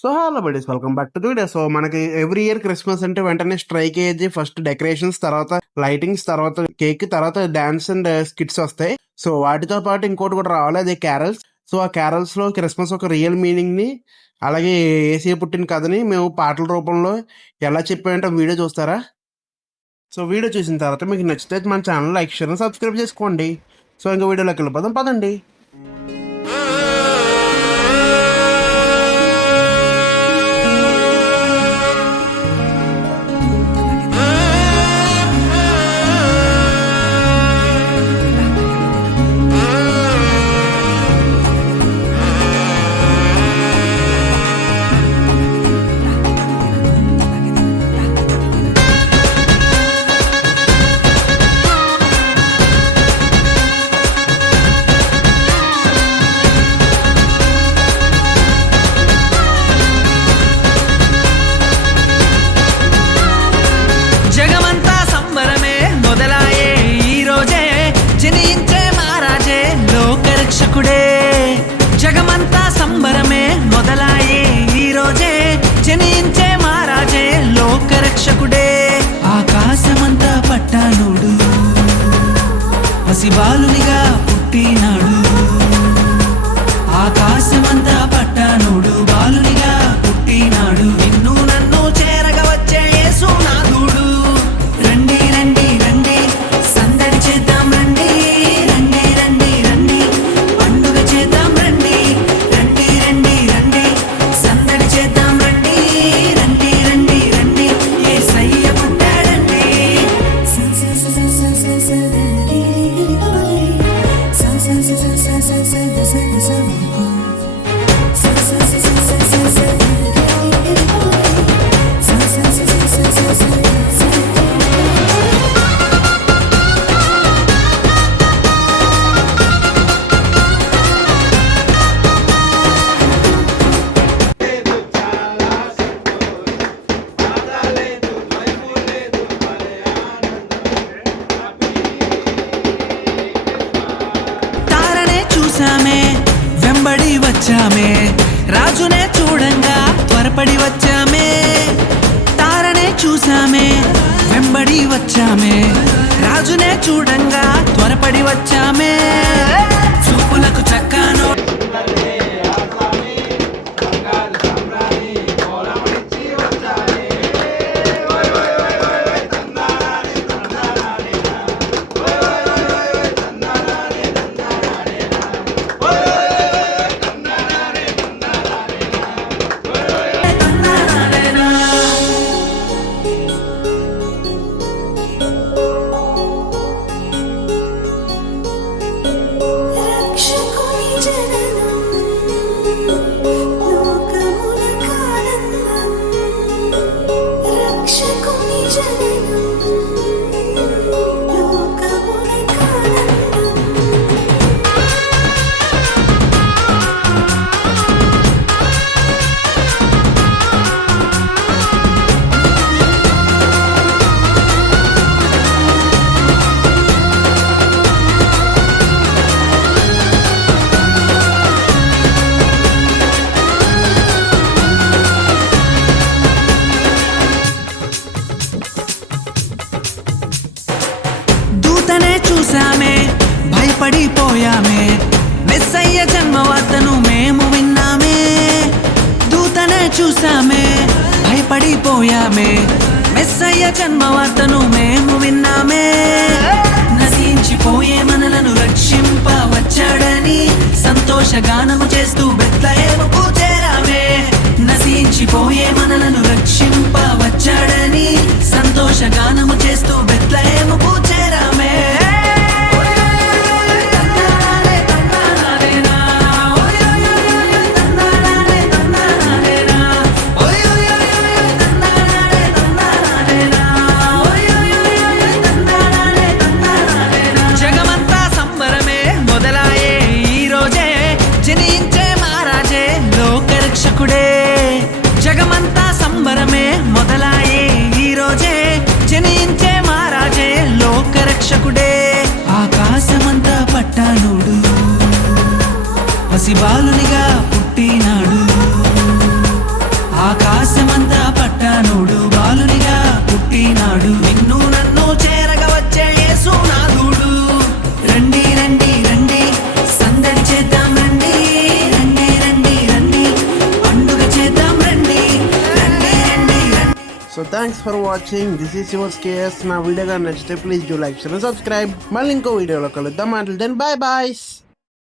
So hello buddies, welcome back to the video. So మనకి every year Christmas అంటే వెంటనే strike అయ్యేది. First decorations, తర్వాత లైటింగ్స్, తర్వాత కేక్, తర్వాత డాన్స్ అండ్ స్కిట్స్ వస్తాయి. సో వాటితో పాటు ఇంకోటి కూడా రావాలి, అదే క్యారల్స్. సో ఆ క్యారల్స్ లో క్రిస్మస్ ఒక రియల్ మీనింగ్ ని, అలాగే ఏసీ పుట్టిన కథని మేము పాటల రూపంలో ఎలా చెప్పామంటే వీడియో చూస్తారా? సో వీడియో చూసిన తర్వాత మీకు నచ్చితే మన ఛానల్ లైక్, షేర్, సబ్స్క్రైబ్ చేసుకోండి. సో ఇంకా వీడియోలోకి వెళ్ళిపోదాం పదండి. జగమంతా సంబరమే మొదలాయే ఈ రోజే, జనించే మహారాజే లోకరక్షకుడే. ఆకాశమంతా పట్టానుడు పసిబాలునిగా పుట్టినాడు. ఆకాశమంతా పట్టానుడు బాలునిగా పుట్టినాడు. నిన్ను నన్ను చేరగ వచ్చే యేసునాథుడు. రండి రండి రండి సందడి చేద్దాం, రండి రండి రండి రండి పండుగ చేద్దాం, రండి రండి రండి రండి సందడి చేద్దాం, రండి రండి రండి రండి యేసయ్య పుట్టాడండి. వెంబడి వచ్చామే, రాజునే చూడంగా త్వరపడి వచ్చామే. తారనే చూసామే, వెంబడి వచ్చామే, రాజునే చూడంగా త్వరపడి వచ్చామే. చూపులకు చక్కాను చూసామే, భయపడిపోయామే. మెస్సయ్య జన్మవార్తను మేము విన్నామే. దూతనే చూసామే, భయపడిపోయామే. మెస్సయ్య జన్మవార్తను మేము విన్నామే. నశించిపోయే మనలను రక్షింప వచ్చాడని సంతోషగానము చేస్తూ బెత్లెహేముకు చేరామే. నశించిపోయే మనలను రక్షింప వచ్చాడని సంతోషగానము చేస్తూ బెత్లెహేముకు చేరామే. జగమంతా సంబరమే మొదలాయే ఈ రోజే, జనించే మహారాజే thanks for watching. This is yours KS. నా వీడియో కానీ నచ్చితే please do like, share, subscribe. మళ్ళీ ఇంకో వీడియోలో కలుద్దాం. మాటలు దెన్ బై బాయ్స్.